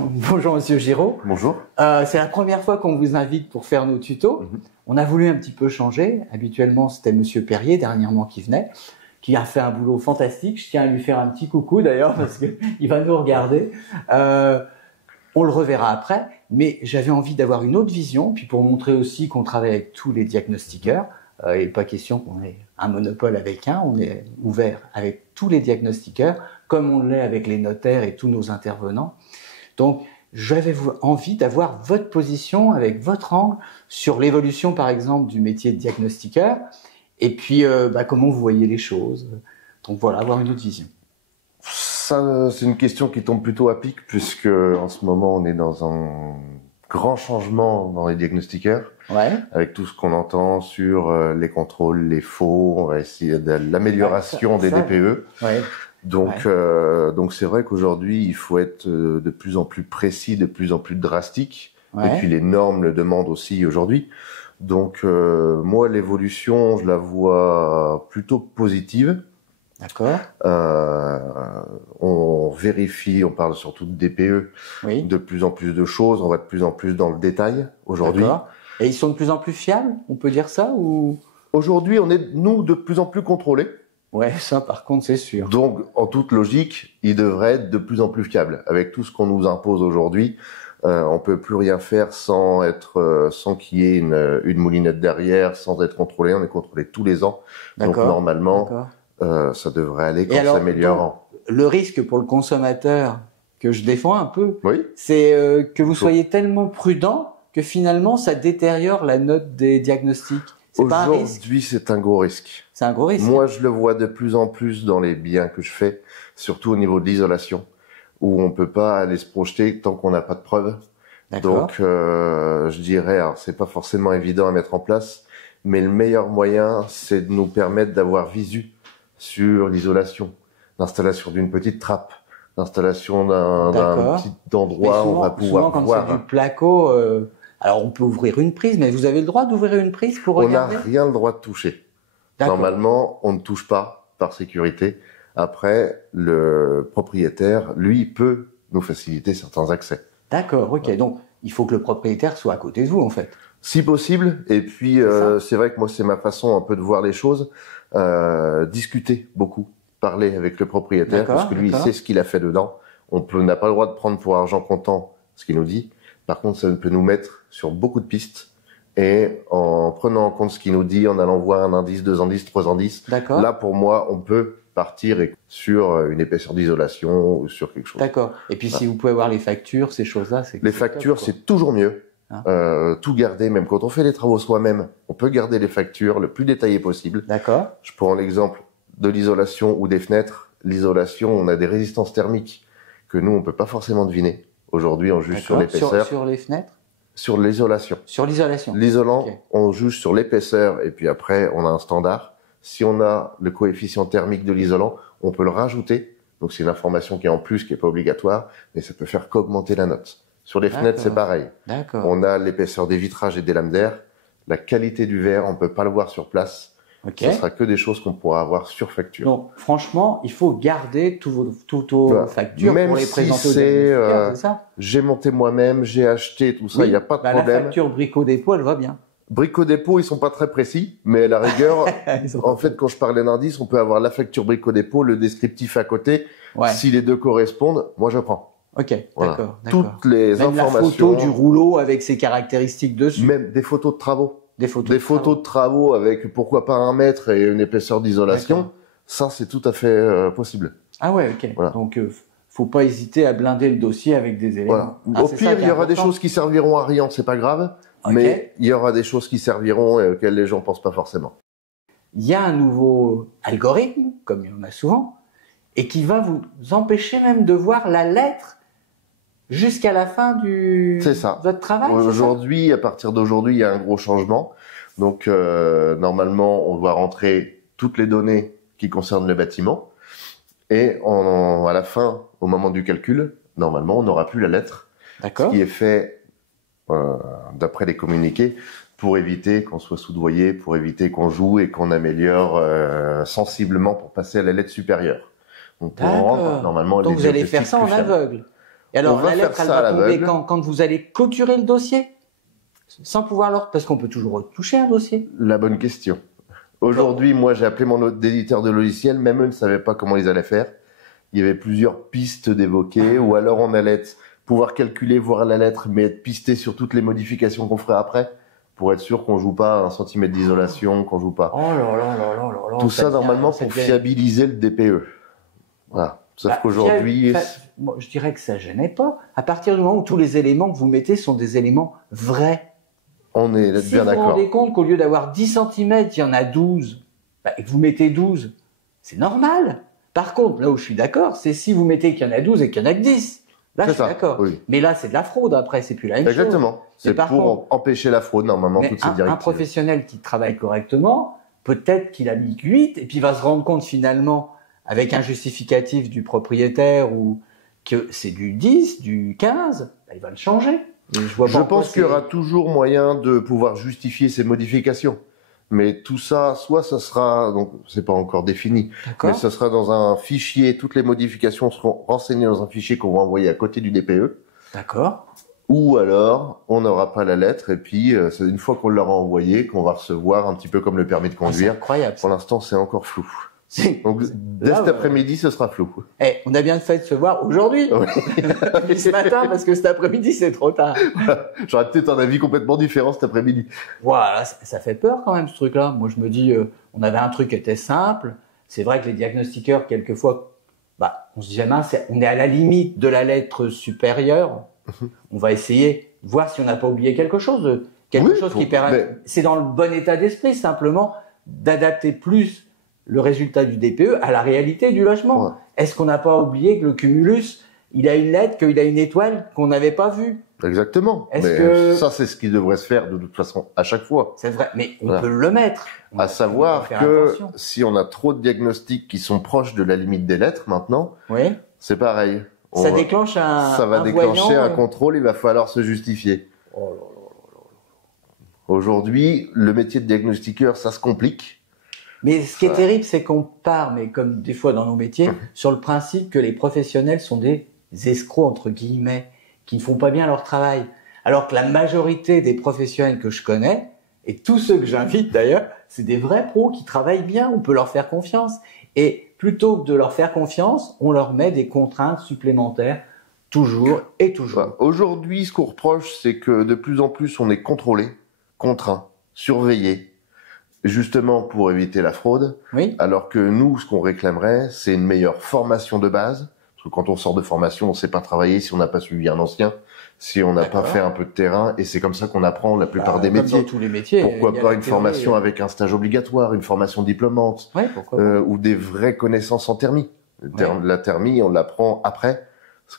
Bonjour Monsieur Giraud. Bonjour. C'est la première fois qu'on vous invite pour faire nos tutos. On a voulu un petit peu changer. Habituellement, c'était Monsieur Perrier, dernièrement, qui venait, qui a fait un boulot fantastique. Je tiens à lui faire un petit coucou d'ailleurs, parce qu'il va nous regarder. On le reverra après, mais j'avais envie d'avoir une autre vision, puis pour montrer aussi qu'on travaille avec tous les diagnostiqueurs. Il n'est pas question qu'on ait un monopole avec un, on est ouvert avec tous les diagnostiqueurs, comme on l'est avec les notaires et tous nos intervenants. Donc, j'avais envie d'avoir votre position avec votre angle sur l'évolution, par exemple, du métier de diagnostiqueur, et puis comment vous voyez les choses. Donc voilà, avoir une autre vision. Ça, c'est une question qui tombe plutôt à pic, puisque en ce moment, on est dans un grand changement dans les diagnostiqueurs, avec tout ce qu'on entend sur les contrôles, les faux, on va essayer de l'amélioration des DPE. Donc c'est vrai qu'aujourd'hui, il faut être de plus en plus précis, de plus en plus drastique, et puis les normes le demandent aussi aujourd'hui. Donc moi, l'évolution, je la vois plutôt positive. D'accord. On vérifie, on parle surtout de DPE, de plus en plus de choses, on va de plus en plus dans le détail aujourd'hui. Et ils sont de plus en plus fiables, on peut dire ça ou... Aujourd'hui, on est, nous, de plus en plus contrôlés. Ouais, ça par contre, c'est sûr. Donc, en toute logique, ils devraient être de plus en plus fiables. Avec tout ce qu'on nous impose aujourd'hui, on peut plus rien faire sans qu'il y ait une moulinette derrière, sans être contrôlé. On est contrôlé tous les ans. Donc, normalement... ça devrait aller en s'améliorant. Le risque pour le consommateur que je défends un peu, c'est que vous soyez tellement prudent que finalement ça détériore la note des diagnostics. C'est pas un risque. Aujourd'hui, c'est un gros risque. C'est un gros risque. Moi, je le vois de plus en plus dans les biens que je fais, surtout au niveau de l'isolation, où on peut pas aller se projeter tant qu'on n'a pas de preuves. Donc, je dirais, alors c'est pas forcément évident à mettre en place, mais le meilleur moyen, c'est de nous permettre d'avoir visu sur l'isolation, l'installation d'une petite trappe, l'installation d'un petit endroit où on va pouvoir quand voir. C'est du placo, alors on peut ouvrir une prise, mais vous avez le droit d'ouvrir une prise pour regarder ? On n'a rien le droit de toucher. Normalement, on ne touche pas par sécurité. Après, le propriétaire, lui, peut nous faciliter certains accès. D'accord, ok. Donc, il faut que le propriétaire soit à côté de vous, en fait. Si possible. Et puis, c'est vrai que moi, c'est ma façon un peu de voir les choses. Discuter beaucoup, parler avec le propriétaire, parce que lui, il sait ce qu'il a fait dedans. On n'a pas le droit de prendre pour argent comptant ce qu'il nous dit. Par contre, ça peut nous mettre sur beaucoup de pistes. Et en prenant en compte ce qu'il nous dit, en allant voir un indice, 2 indices, 3 indices, là, pour moi, on peut partir sur une épaisseur d'isolation ou sur quelque chose. D'accord. Et puis, si vous pouvez voir les factures, ces choses-là, c'est... Les factures, c'est toujours mieux. Tout garder, même quand on fait les travaux soi-même, on peut garder les factures le plus détaillées possible. D'accord. Je prends l'exemple de l'isolation ou des fenêtres. L'isolation, on a des résistances thermiques que nous, on peut pas forcément deviner. Aujourd'hui, on juge sur l'épaisseur. Sur les fenêtres ? Sur l'isolation. Sur l'isolation. L'isolant, on juge sur l'épaisseur et puis après, on a un standard. Si on a le coefficient thermique de l'isolant, on peut le rajouter. Donc, c'est une information qui est en plus, qui est pas obligatoire, mais ça peut faire qu'augmenter la note. Sur les fenêtres, c'est pareil. On a l'épaisseur des vitrages et des lames d'air. La qualité du verre, on peut pas le voir sur place. Ce sera que des choses qu'on pourra avoir sur facture. Donc, franchement, il faut garder toutes vos factures même pour les présenter au diagnostiqueur, c'est ça ? J'ai monté moi-même, j'ai acheté, tout ça, il n'y a pas de problème. La facture Brico-Dépôt, elle va bien. Brico-Dépôt, ils sont pas très précis, mais à la rigueur, en fait, quand je parlais d'indice, on peut avoir la facture Brico-Dépôt, le descriptif à côté. Si les deux correspondent, moi, je prends. Ok, d'accord. Toutes les informations. La photo du rouleau avec ses caractéristiques dessus. Même des photos de travaux. Des photos de travaux avec pourquoi pas 1 mètre et une épaisseur d'isolation. Ça, c'est tout à fait possible. Ah ouais, ok. Donc, faut pas hésiter à blinder le dossier avec des éléments. Au pire, il y aura des choses qui serviront à rien, c'est pas grave. Mais il y aura des choses qui serviront et auxquelles les gens pensent pas forcément. Il y a un nouveau algorithme, comme il y en a souvent, et qui va vous empêcher même de voir la lettre jusqu'à la fin de votre travail. Aujourd'hui, à partir d'aujourd'hui, il y a un gros changement. Donc, normalement, on doit rentrer toutes les données qui concernent le bâtiment. Et à la fin, au moment du calcul, normalement, on n'aura plus la lettre. Ce qui est fait, d'après les communiqués, pour éviter qu'on soit soudoyé, pour éviter qu'on joue et qu'on améliore sensiblement pour passer à la lettre supérieure. Donc, pour rendre, normalement, donc vous allez faire ça en aveugle. Et alors, la lettre, elle va tomber quand vous allez clôturer le dossier? Sans pouvoir parce qu'on peut toujours retoucher un dossier. La bonne question. Aujourd'hui, moi, j'ai appelé mon éditeur de logiciel, même eux ne savaient pas comment ils allaient faire. Il y avait plusieurs pistes d'évoquer, ou alors on allait pouvoir calculer, voir la lettre, mais être pisté sur toutes les modifications qu'on ferait après, pour être sûr qu'on joue pas à 1 centimètre d'isolation, qu'on joue pas. Oh là là là là là. Tout ça, normalement, pour fiabiliser le DPE. Voilà. Sauf qu'aujourd'hui... Moi, je dirais que ça gênait pas. À partir du moment où tous les éléments que vous mettez sont des éléments vrais. On est bien d'accord. Si vous vous rendez compte qu'au lieu d'avoir 10 cm, il y en a 12, et que vous mettez 12, c'est normal. Par contre, là où je suis d'accord, c'est si vous mettez qu'il y en a 12 et qu'il y en a que 10. Là, je suis d'accord. Oui. Mais là, c'est de la fraude après, c'est plus la même chose. Exactement. C'est pour empêcher la fraude, normalement, toutes ces directives. Un professionnel qui travaille correctement, peut-être qu'il a mis 8, et puis il va se rendre compte finalement, avec un justificatif du propriétaire, ou que c'est du 10, du 15, il va le changer. Je pense qu'il y aura toujours moyen de pouvoir justifier ces modifications. Mais tout ça, soit ça sera, donc c'est pas encore défini, mais ça sera dans un fichier, toutes les modifications seront renseignées dans un fichier qu'on va envoyer à côté du DPE. D'accord. Ou alors, on n'aura pas la lettre, et puis c'est une fois qu'on l'aura envoyé, qu'on va recevoir un petit peu comme le permis de conduire. C'est incroyable. Pour l'instant, c'est encore flou. Donc, dès cet après-midi, ce sera flou. On a bien fait de se voir aujourd'hui. Oui. Et ce matin, parce que cet après-midi, c'est trop tard. J'aurais peut-être un avis complètement différent cet après-midi. Voilà, ça fait peur quand même, ce truc-là. Moi, je me dis, on avait un truc qui était simple. C'est vrai que les diagnostiqueurs, quelquefois, on se disait, mince, on est à la limite de la lettre supérieure. On va essayer de voir si on n'a pas oublié quelque chose. Qui permet. C'est dans le bon état d'esprit, simplement, d'adapter plus le résultat du DPE à la réalité du logement. Ouais. Est-ce qu'on n'a pas oublié que le cumulus, il a une lettre, qu'il a une étoile qu'on n'avait pas vue? Exactement. Ça, c'est ce qui devrait se faire de toute façon à chaque fois. C'est vrai, mais on peut le mettre. À savoir que si on a trop de diagnostics qui sont proches de la limite des lettres maintenant, c'est pareil. Ça déclenche ça va déclencher un contrôle, il va falloir se justifier. Oh là là là là. Aujourd'hui, le métier de diagnostiqueur, ça se complique. Mais ce qui est terrible, c'est qu'on part, mais comme des fois dans nos métiers, sur le principe que les professionnels sont des escrocs, entre guillemets, qui ne font pas bien leur travail. Alors que la majorité des professionnels que je connais, et tous ceux que j'invite d'ailleurs, c'est des vrais pros qui travaillent bien, on peut leur faire confiance. Et plutôt que de leur faire confiance, on leur met des contraintes supplémentaires, toujours et toujours. Aujourd'hui, ce qu'on reproche, c'est que de plus en plus, on est contrôlé, contraint, surveillé, justement pour éviter la fraude. Oui. Alors que nous, ce qu'on réclamerait, c'est une meilleure formation de base. Parce que quand on sort de formation, on ne sait pas travailler si on n'a pas suivi un ancien, si on n'a pas fait un peu de terrain. Et c'est comme ça qu'on apprend la plupart des métiers. Dans tous les métiers. Pourquoi pas une formation avec un stage obligatoire, une formation diplômante, ou des vraies connaissances en thermie. La thermie, on l'apprend après,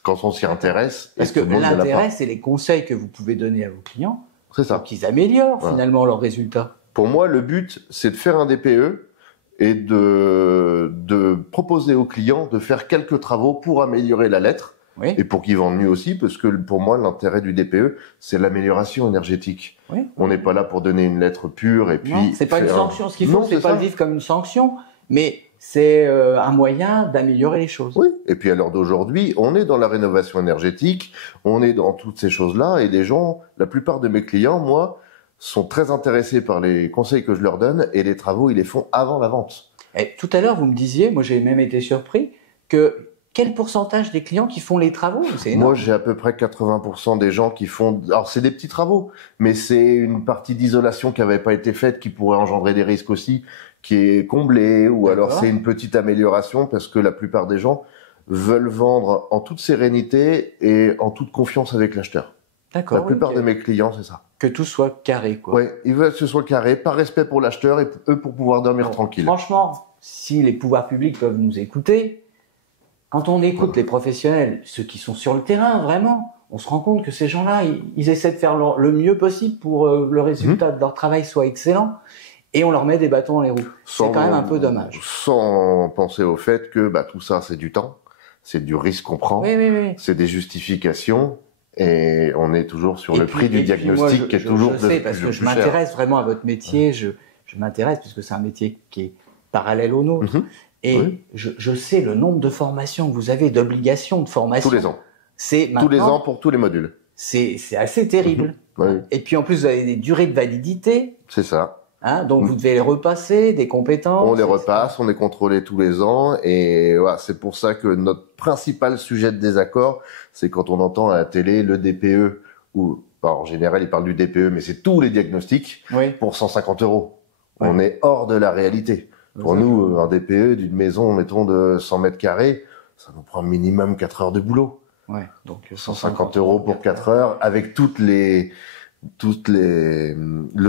quand on s'y intéresse. Parce que l'intérêt, c'est les conseils que vous pouvez donner à vos clients. C'est ça. Pour qu'ils améliorent finalement leurs résultats. Pour moi, le but, c'est de faire un DPE et de proposer aux clients de faire quelques travaux pour améliorer la lettre et pour qu'ils vendent mieux aussi, parce que pour moi, l'intérêt du DPE, c'est l'amélioration énergétique. Oui. On n'est pas là pour donner une lettre pure et puis... Non, c'est pas une sanction. Ce qu'il faut, c'est pas le vivre comme une sanction, mais c'est un moyen d'améliorer les choses. Oui, et puis à l'heure d'aujourd'hui, on est dans la rénovation énergétique, on est dans toutes ces choses-là, et les gens, la plupart de mes clients, moi, sont très intéressés par les conseils que je leur donne, et les travaux, ils les font avant la vente. Et tout à l'heure, vous me disiez, moi j'ai même été surpris, que quel pourcentage des clients qui font les travaux? C'est énorme. Moi, j'ai à peu près 80% des gens qui font... Alors, c'est des petits travaux, mais c'est une partie d'isolation qui n'avait pas été faite, qui pourrait engendrer des risques aussi, qui est comblée, ou alors c'est une petite amélioration, parce que la plupart des gens veulent vendre en toute sérénité et en toute confiance avec l'acheteur. D'accord. La plupart de mes clients, c'est ça. Que tout soit carré, quoi. Oui, ils veulent que ce soit carré, par respect pour l'acheteur et eux pour pouvoir dormir tranquille. Franchement, si les pouvoirs publics peuvent nous écouter, quand on écoute les professionnels, ceux qui sont sur le terrain, vraiment, on se rend compte que ces gens-là, ils essaient de faire le mieux possible pour le résultat de leur travail soit excellent, et on leur met des bâtons dans les roues. C'est quand même un peu dommage. Sans penser au fait que tout ça, c'est du temps, c'est du risque qu'on prend, c'est des justifications. Et on est toujours sur le prix du diagnostic qui est toujours je sais, parce que je m'intéresse vraiment à votre métier, je m'intéresse puisque c'est un métier qui est parallèle au nôtre. Et je sais le nombre de formations que vous avez, d'obligations de formation. Tous les ans. C'est tous les ans pour tous les modules. C'est assez terrible. Oui. Et puis en plus, vous avez des durées de validité. C'est ça. Hein, donc vous devez les repasser, des compétences. On les repasse, on est contrôlé tous les ans, et voilà, c'est pour ça que notre principal sujet de désaccord, c'est quand on entend à la télé le DPE, ou en général ils parlent du DPE, mais c'est tous les diagnostics pour 150 €. Ouais. On est hors de la réalité. Pour nous, un DPE d'une maison, mettons de 100 mètres carrés, ça nous prend minimum 4 heures de boulot. Ouais, donc 150 € pour 4 heures, avec le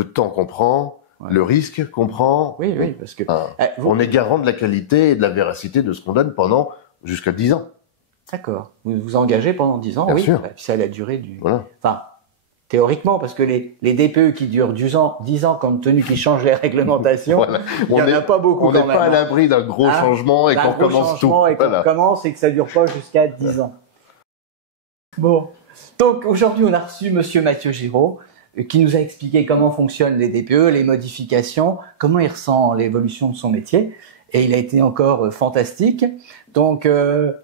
temps qu'on prend. Ouais. Le risque qu'on prend, oui, parce que on est garant de la qualité et de la véracité de ce qu'on donne pendant jusqu'à 10 ans. D'accord. Vous vous engagez pendant 10 ans, bien sûr. Et puis c'est à la durée du. Voilà. Enfin, théoriquement, parce que les DPE qui durent 10 ans, compte tenu qu'ils changent les réglementations, voilà. Il n'y en a pas beaucoup. On n'est pas à l'abri d'un gros changement et qu'on commence tout. Et qu'on commence et que ça dure pas jusqu'à 10 ans. Bon. Donc aujourd'hui, on a reçu Monsieur Mathieu Giraud, qui nous a expliqué comment fonctionnent les DPE, les modifications, comment il ressent l'évolution de son métier. Et il a été encore fantastique. Donc,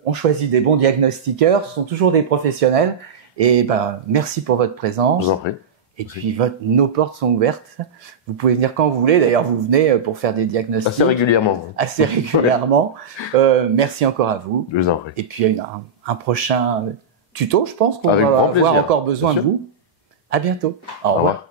on choisit des bons diagnostiqueurs, ce sont toujours des professionnels. Et merci pour votre présence. Je vous en prie. Et puis, nos portes sont ouvertes. Vous pouvez venir quand vous voulez. D'ailleurs, vous venez pour faire des diagnostics. Assez régulièrement. Assez régulièrement. Merci encore à vous. Je vous en prie. Et puis, un prochain tuto, je pense qu'on va avoir encore besoin de vous. À bientôt. Au revoir.